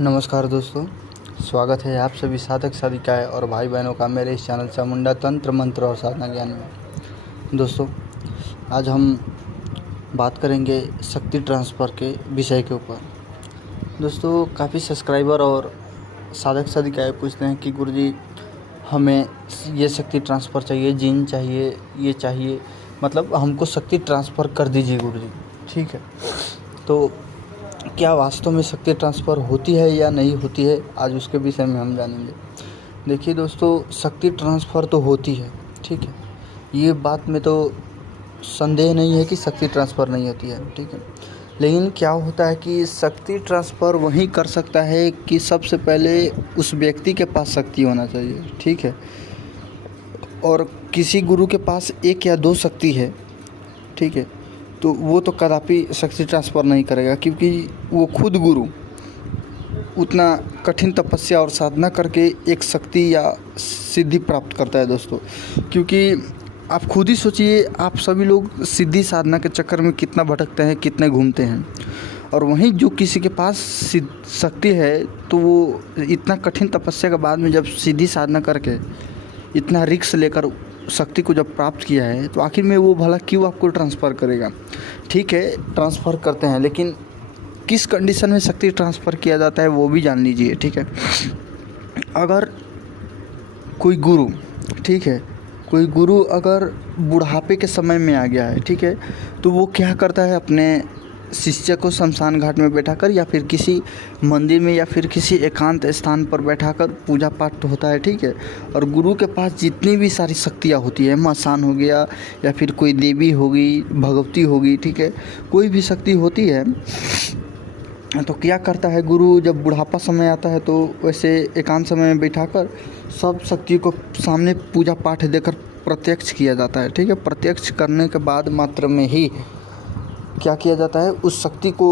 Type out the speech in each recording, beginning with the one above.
नमस्कार दोस्तों, स्वागत है आप सभी साधक साधिकाएँ और भाई बहनों का मेरे इस चैनल चामुंडा तंत्र मंत्र और साधना ज्ञान में। दोस्तों, आज हम बात करेंगे शक्ति ट्रांसफ़र के विषय के ऊपर। दोस्तों, काफ़ी सब्सक्राइबर और साधक साधिकाएँ पूछते हैं कि गुरुजी हमें ये शक्ति ट्रांसफ़र चाहिए, जिन चाहिए, ये चाहिए, मतलब हमको शक्ति ट्रांसफ़र कर दीजिए गुरुजी। ठीक है, तो क्या वास्तव में शक्ति ट्रांसफ़र होती है या नहीं होती है, आज उसके विषय में हम जानेंगे। देखिए दोस्तों, शक्ति ट्रांसफ़र तो होती है, ठीक है, ये बात में तो संदेह नहीं है कि शक्ति ट्रांसफ़र नहीं होती है, ठीक है। लेकिन क्या होता है कि शक्ति ट्रांसफ़र वही कर सकता है कि सबसे पहले उस व्यक्ति के पास शक्ति होना चाहिए, ठीक है। और किसी गुरु के पास एक या दो शक्ति है, ठीक है, तो वो तो कदापि शक्ति ट्रांसफ़र नहीं करेगा, क्योंकि वो खुद गुरु उतना कठिन तपस्या और साधना करके एक शक्ति या सिद्धि प्राप्त करता है दोस्तों। क्योंकि आप खुद ही सोचिए, आप सभी लोग सिद्धि साधना के चक्कर में कितना भटकते हैं, कितने घूमते हैं, और वहीं जो किसी के पास शक्ति है तो वो इतना कठिन तपस्या के बाद में जब सिद्धि साधना करके इतना रिस्क लेकर शक्ति को जब प्राप्त किया है, तो आखिर में वो भला क्यों आपको ट्रांसफ़र करेगा। ठीक है, ट्रांसफ़र करते हैं, लेकिन किस कंडीशन में शक्ति ट्रांसफ़र किया जाता है वो भी जान लीजिए, ठीक है। अगर कोई गुरु, ठीक है, कोई गुरु अगर बुढ़ापे के समय में आ गया है, ठीक है, तो वो क्या करता है, अपने शिष्य को शमशान घाट में बैठाकर या फिर किसी मंदिर में या फिर किसी एकांत स्थान पर बैठाकर पूजा पाठ होता है, ठीक है। और गुरु के पास जितनी भी सारी शक्तियाँ होती है, मसान हो गया या फिर कोई देवी होगी, भगवती होगी, ठीक है, कोई भी शक्ति होती है, तो क्या करता है गुरु, जब बुढ़ापा समय आता है तो वैसे एकांत समय में बैठाकर सब शक्ति को सामने पूजा पाठ देकर प्रत्यक्ष किया जाता है, ठीक है। प्रत्यक्ष करने के बाद मात्र में ही क्या किया जाता है, उस शक्ति को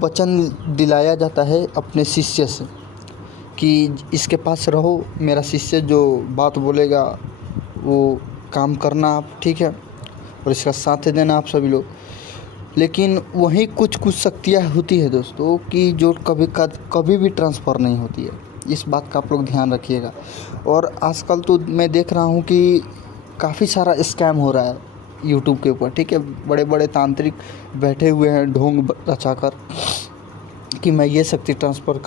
वचन दिलाया जाता है अपने शिष्य से कि इसके पास रहो, मेरा शिष्य जो बात बोलेगा वो काम करना आप, ठीक है, और इसका साथ देना आप सभी लोग। लेकिन वहीं कुछ शक्तियाँ होती है दोस्तों कि जो कभी भी ट्रांसफ़र नहीं होती है, इस बात का आप लोग ध्यान रखिएगा। और आजकल तो मैं देख रहा हूँ कि काफ़ी सारा स्कैम हो रहा है यूट्यूब के ऊपर, ठीक है। बड़े बड़े तांत्रिक बैठे हुए हैं ढोंग रचाकर कि मैं ये शक्ति ट्रांसफ़र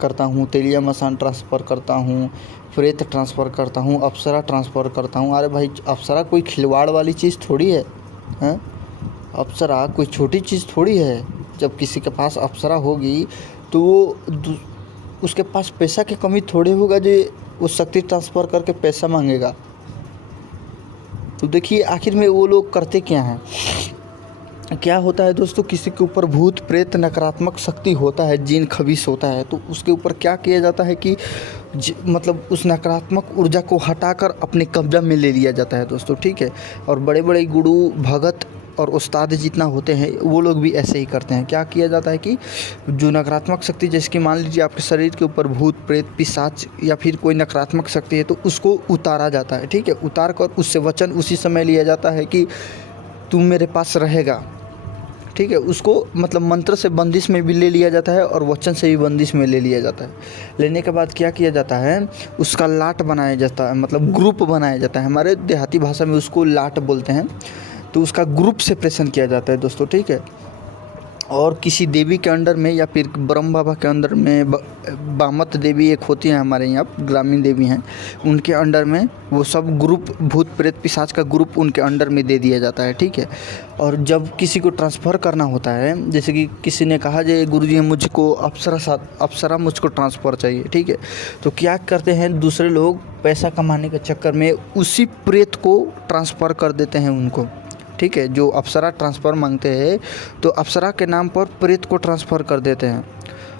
करता हूँ, तेलिया मसान ट्रांसफ़र करता हूँ, प्रेत ट्रांसफ़र करता हूँ, अप्सरा ट्रांसफ़र करता हूँ। अरे भाई, अप्सरा कोई खिलवाड़ वाली चीज़ थोड़ी है, हैं? अप्सरा कोई छोटी चीज़ थोड़ी है। जब किसी के पास अप्सरा होगी तो वो उसके पास पैसा की कमी थोड़ी होगा जो उस शक्ति ट्रांसफ़र करके पैसा मांगेगा। तो देखिए आखिर में वो लोग करते क्या हैं। क्या होता है दोस्तों, किसी के ऊपर भूत प्रेत नकारात्मक शक्ति होता है, जिन खबीस होता है, तो उसके ऊपर क्या किया जाता है कि मतलब उस नकारात्मक ऊर्जा को हटाकर अपने कब्जा में ले लिया जाता है दोस्तों, ठीक है। और बड़े बड़े गुरु भगत और उस्ताद जितना होते हैं वो लोग भी ऐसे ही करते हैं। क्या किया जाता है कि जो नकारात्मक शक्ति, जैसे कि मान लीजिए आपके शरीर के ऊपर भूत प्रेत पिशाच या फिर कोई नकारात्मक शक्ति है, तो उसको उतारा जाता है, ठीक है। उतार कर उससे वचन उसी समय लिया जाता है कि तू मेरे पास रहेगा, ठीक है। उसको मतलब मंत्र से बंदिश में भी ले लिया जाता है और वचन से भी बंदिश में ले लिया जाता है। लेने के बाद क्या किया जाता है, उसका लाट बनाया जाता है, मतलब ग्रुप बनाया जाता है। हमारे देहाती भाषा में उसको लाट बोलते हैं। तो उसका ग्रुप सेपरेशन किया जाता है दोस्तों, ठीक है। और किसी देवी के अंडर में या फिर ब्रह्म बाबा के अंडर में, बामत देवी एक होती है हमारे यहाँ, ग्रामीण देवी हैं, उनके अंडर में वो सब ग्रुप भूत प्रेत पिशाच का ग्रुप उनके अंडर में दे दिया जाता है, ठीक है। और जब किसी को ट्रांसफ़र करना होता है, जैसे कि किसी ने कहा जे गुरुजी मुझको अप्सरा मुझको ट्रांसफ़र चाहिए, ठीक है, तो क्या करते हैं दूसरे लोग पैसा कमाने के चक्कर में उसी प्रेत को ट्रांसफ़र कर देते हैं उनको, ठीक है। जो अप्सरा ट्रांसफ़र मांगते हैं तो अप्सरा के नाम पर प्रेत को ट्रांसफ़र कर देते हैं,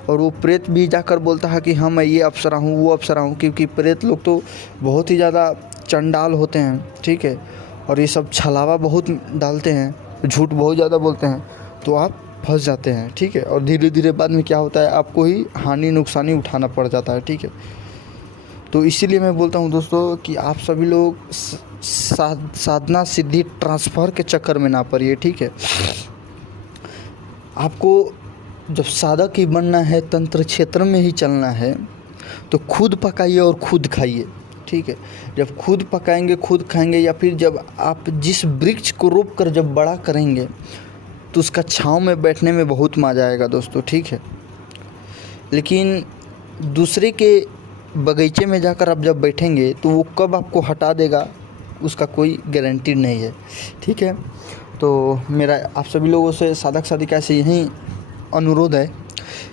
और वो प्रेत भी जाकर बोलता है कि हाँ मैं ये अप्सरा हूँ, वो अप्सरा हूँ, क्योंकि प्रेत लोग तो बहुत ही ज़्यादा चंडाल होते हैं, ठीक है। और ये सब छलावा बहुत डालते हैं, झूठ बहुत ज़्यादा बोलते हैं, तो आप फंस जाते हैं, ठीक है। और धीरे धीरे बाद में क्या होता है, आपको ही हानि नुकसानी उठाना पड़ जाता है, ठीक है। तो इसीलिए मैं बोलता हूँ दोस्तों कि आप सभी लोग साधना सिद्धि ट्रांसफ़र के चक्कर में ना पड़िए, ठीक है। आपको जब साधक ही बनना है, तंत्र क्षेत्र में ही चलना है, तो खुद पकाइए और खुद खाइए, ठीक है। जब खुद पकाएंगे, खुद खाएंगे, या फिर जब आप जिस वृक्ष को रोप कर जब बड़ा करेंगे तो उसका छाँव में बैठने में बहुत मज़ा आएगा दोस्तों, ठीक है। लेकिन दूसरे के बगीचे में जाकर आप जब बैठेंगे तो वो कब आपको हटा देगा उसका कोई गारंटी नहीं है, ठीक है। तो मेरा आप सभी लोगों से साधक साधिका से यही अनुरोध है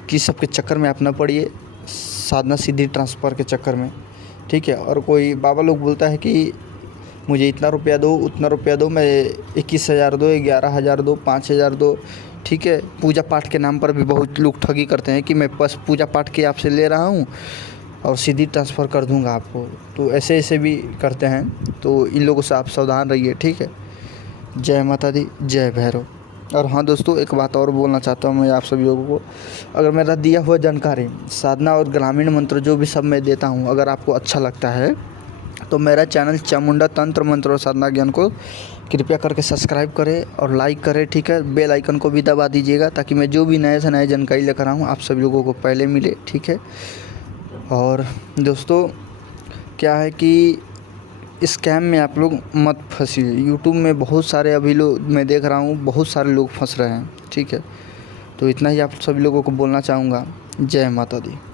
कि सबके चक्कर में आप ना पड़िए, साधना सिद्धि ट्रांसफ़र के चक्कर में, ठीक है। और कोई बाबा लोग बोलता है कि मुझे इतना रुपया दो, उतना रुपया दो, मैं 21,000 दो, 11,000 दो, 5,000 दो, ठीक है। पूजा पाठ के नाम पर भी बहुत लोग ठगी करते हैं कि मैं बस पूजा पाठ के आपसे ले रहा हूँ और सीधी ट्रांसफ़र कर दूंगा आपको, तो ऐसे भी करते हैं। तो इन लोगों से आप सावधान रहिए, ठीक है। जय माता दी, जय भैरव। और हाँ दोस्तों, एक बात और बोलना चाहता हूँ मैं आप सभी लोगों को, अगर मेरा दिया हुआ जानकारी साधना और ग्रामीण मंत्र जो भी सब मैं देता हूँ, अगर आपको अच्छा लगता है तो मेरा चैनल चामुंडा तंत्र मंत्र और साधना ज्ञान को कृपया करके सब्सक्राइब करें और लाइक करें, ठीक है। बेल आइकन को भी दबा दीजिएगा ताकि मैं जो भी नए से नए जानकारी लेकर आऊँ आप सभी लोगों को पहले मिले, ठीक है। और दोस्तों क्या है कि स्कैम में आप लोग मत फंसिए। यूट्यूब में बहुत सारे अभी लोग मैं देख रहा हूँ, बहुत सारे लोग फंस रहे हैं, ठीक है। तो इतना ही आप सभी लोगों को बोलना चाहूँगा। जय माता दी।